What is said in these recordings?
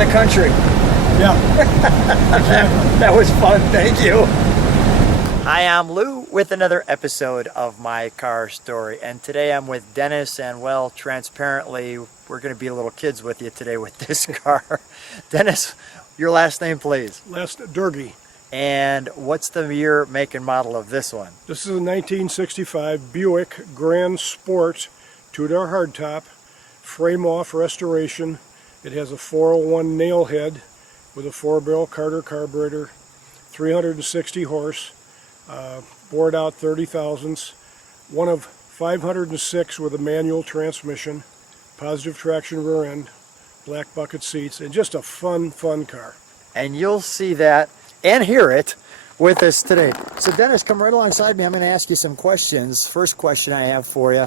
the country. Yeah. Exactly. That was fun. Thank you. Hi, I'm Lou with another episode of My Car Story, and today I'm with Dennis, and well, transparently, we're going to be little kids with you today with this car. Dennis, your last name, please. Last Durkee. And what's the year, make, and model of this one? This is a 1965 Buick Grand Sport 2-door hardtop, frame-off restoration. It has a 401 nail head with a 4-barrel Carter carburetor, 360 horse, bored out 30 thousandths, one of 506 with a manual transmission, positive traction rear end, black bucket seats, and just a fun car. And you'll see that and hear it with us today. So Dennis, come right alongside me. I'm going to ask you some questions. First question I have for you,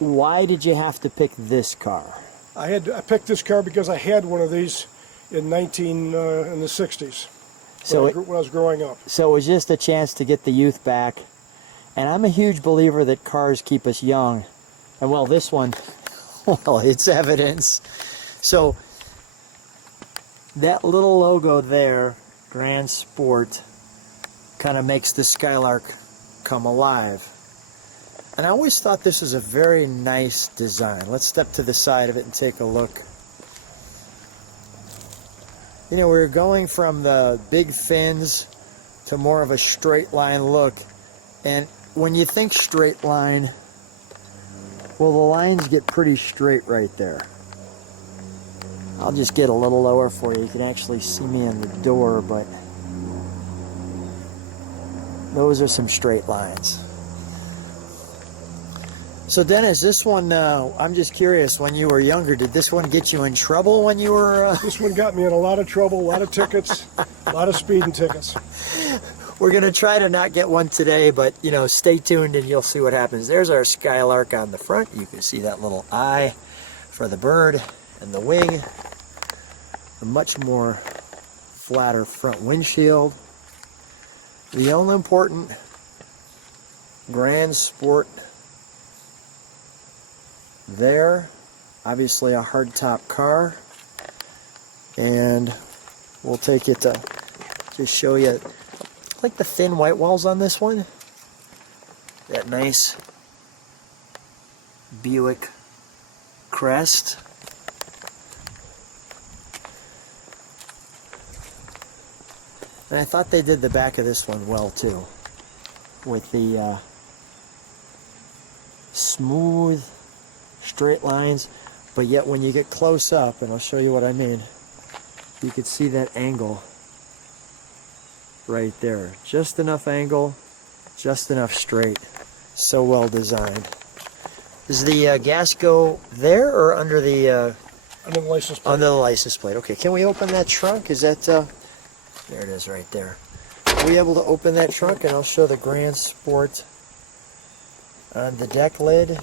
why did you have to pick this car? I picked this car because I had one of these in the 60s. When I was growing up. So it was just a chance to get the youth back. And I'm a huge believer that cars keep us young. And well, this one, well, it's evidence. So that little logo there, Grand Sport, kind of makes the Skylark come alive. And I always thought this was a very nice design. Let's step to the side of it and take a look. You know, we're going from the big fins to more of a straight line look. And when you think straight line, well, the lines get pretty straight right there. I'll just get a little lower for you. You can actually see me in the door, but those are some straight lines. So Dennis, this one, I'm just curious, when you were younger, did this one get you in trouble when you were... This one got me in a lot of trouble, a lot of tickets, a lot of speeding tickets. We're going to try to not get one today, but, you know, stay tuned and you'll see what happens. There's our Skylark on the front. You can see that little eye for the bird and the wing. A much more flatter front windshield. The all-important Grand Sport there, obviously a hardtop car, and we'll take it to just show you, like the thin white walls on this one, that nice Buick crest. And I thought they did the back of this one well too, with the smooth straight lines, but yet when you get close up, and I'll show you what I mean, you can see that angle right there. Just enough angle, just enough straight. So well designed. Does the gas go there or under the under the license plate? Under the license plate. Okay, can we open that trunk? Is that there it is right there. Are we able to open that trunk? And I'll show the Grand Sport on the deck lid.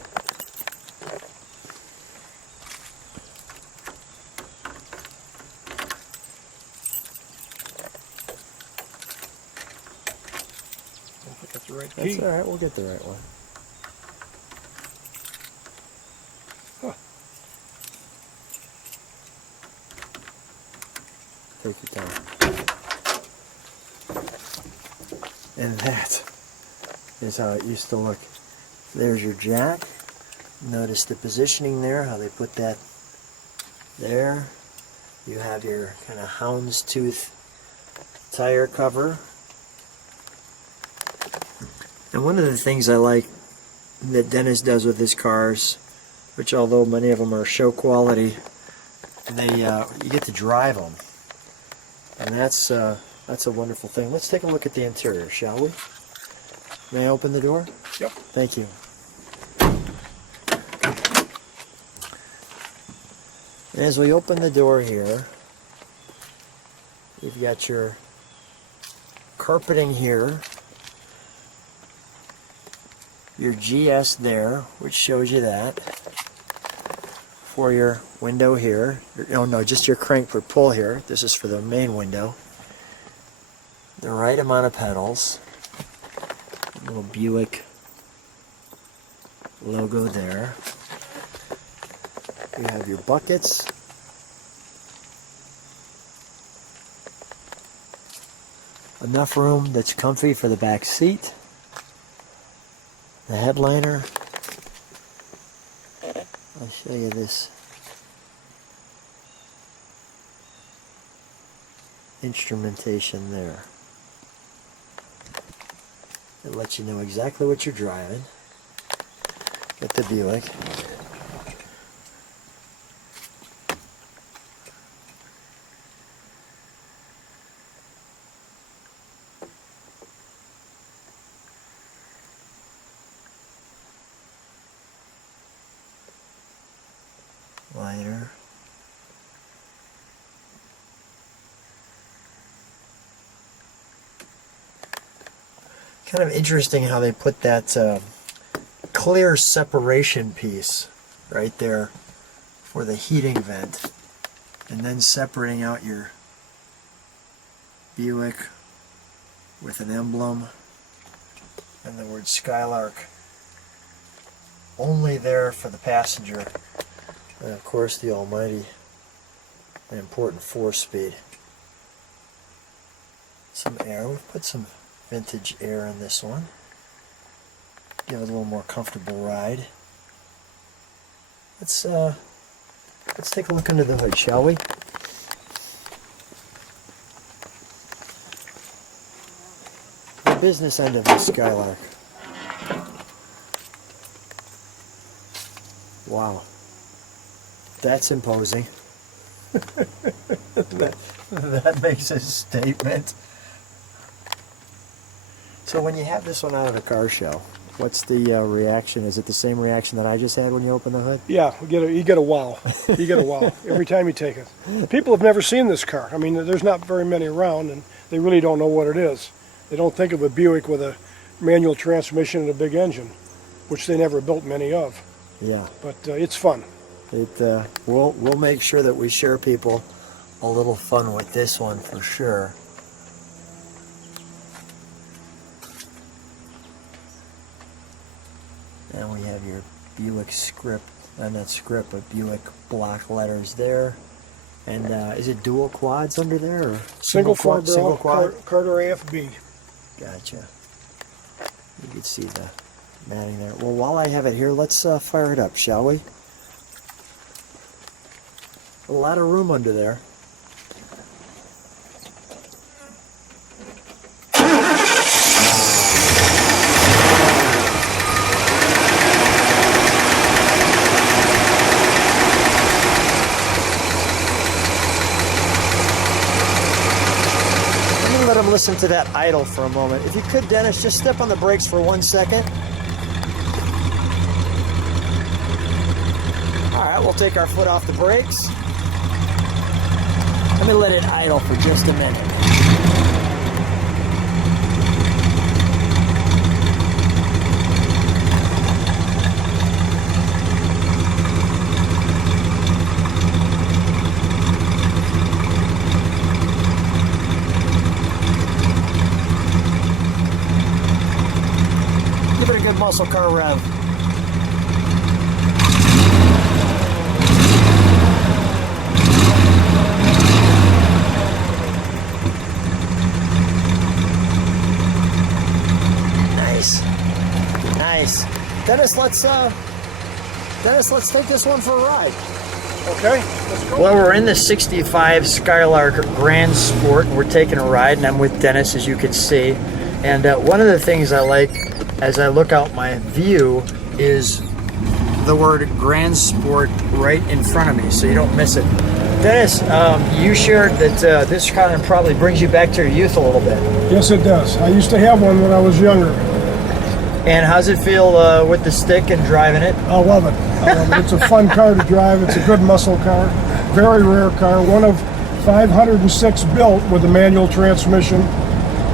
That's the right That's key. all right. We'll get the right one. Huh. Take your time. And that is how it used to look. There's your jack. Notice the positioning there, how they put that there. You have your kind of houndstooth tire cover. And one of the things I like that Dennis does with his cars, which although many of them are show quality, they you get to drive them, and that's a wonderful thing. Let's take a look at the interior, shall we? May I open the door? Yep. Thank you. And as we open the door here, you've got your carpeting here, your GS there, which shows you that, for your window here. Oh no, just your crank for pull here. This is for the main window. The right amount of pedals. Little Buick logo there. You have your buckets, Enough room that's comfy for the back seat. The headliner. I'll show you this instrumentation there. It lets you know exactly what you're driving. Get the Buick. Lighter. Kind of interesting how they put that clear separation piece right there for the heating vent, and then separating out your Buick with an emblem and the word Skylark only there for the passenger, and of course the almighty and important 4-speed. Some air. We've put some vintage air in this one. Give it a little more comfortable ride. Let's take a look under the hood, shall we? The business end of this Skylark. Wow, that's imposing. that makes a statement. So when you have this one out at a car show, what's the reaction? Is it the same reaction that I just had when you open the hood? Yeah, you get a wow. You get a wow every time you take it. People have never seen this car. I mean, there's not very many around, and they really don't know what it is. They don't think of a Buick with a manual transmission and a big engine, which they never built many of. Yeah. But it's fun. We'll make sure that we share people a little fun with this one for sure. And we have your Buick script, not script, but Buick block letters there. And is it dual quads under there, or Single quad? Single quad. Carter AFB. Gotcha. You can see the matting there. Well, while I have it here, let's fire it up, shall we? A lot of room under there. Let him listen to that idle for a moment. If you could, Dennis, just step on the brakes for 1 second. All right, we'll take our foot off the brakes. Let me let it idle for just a minute. Give it a good muscle car rev. Nice. Nice. Dennis, let's take this one for a ride. Okay, let's go. Well, we're in the 65 Skylark Grand Sport. We're taking a ride, and I'm with Dennis, as you can see. And one of the things I like as I look out my view is the word Grand Sport right in front of me, so you don't miss it. Dennis, you shared that this car probably brings you back to your youth a little bit. Yes, it does. I used to have one when I was younger. And how's it feel with the stick and driving it? I love it. It's a fun car to drive. It's a good muscle car. Very rare car. One of 506 built with a manual transmission.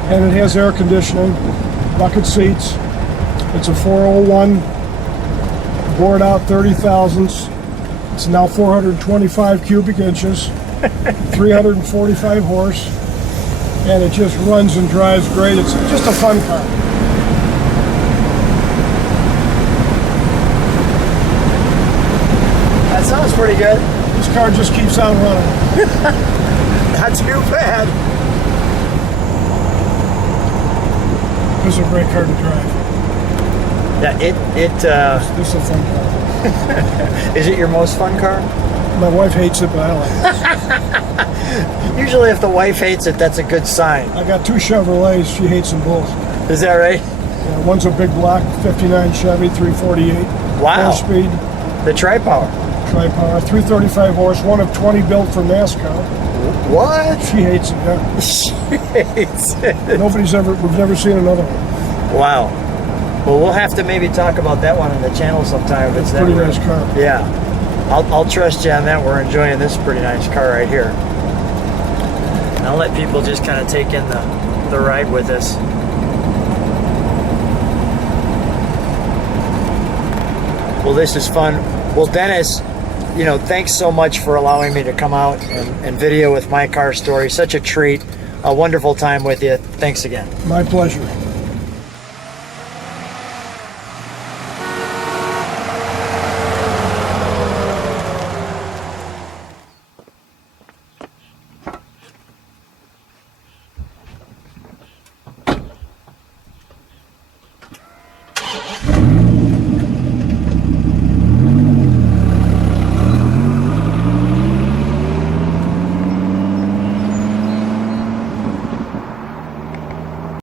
And it has air conditioning, bucket seats. It's a 401, bored out 30 thousandths. It's now 425 cubic inches, 345 horse, and it just runs and drives great. It's just a fun car. That sounds pretty good. This car just keeps on running. Not too bad. This is a great car to drive. Yeah, This is a fun car. is it your most fun car? My wife hates it, but I like it. Usually if the wife hates it, that's a good sign. I got two Chevrolets. She hates them both. Is that right? Yeah, one's a big block 59 Chevy 348. Wow. 4-speed, The tri-power. tri-power, 335 horse, one of 20 built for NASCAR. What? She hates it, yeah. She hates it. We've never seen another one. Wow. Well, we'll have to maybe talk about that one on the channel sometime. If it's that Pretty rare. nice car. Yeah. I'll trust you on that. We're enjoying this pretty nice car right here. I'll let people just kind of take in the ride with us. Well, this is fun. Well, Dennis, you know, thanks so much for allowing me to come out and video with my car story. Such a treat. A wonderful time with you. Thanks again. My pleasure.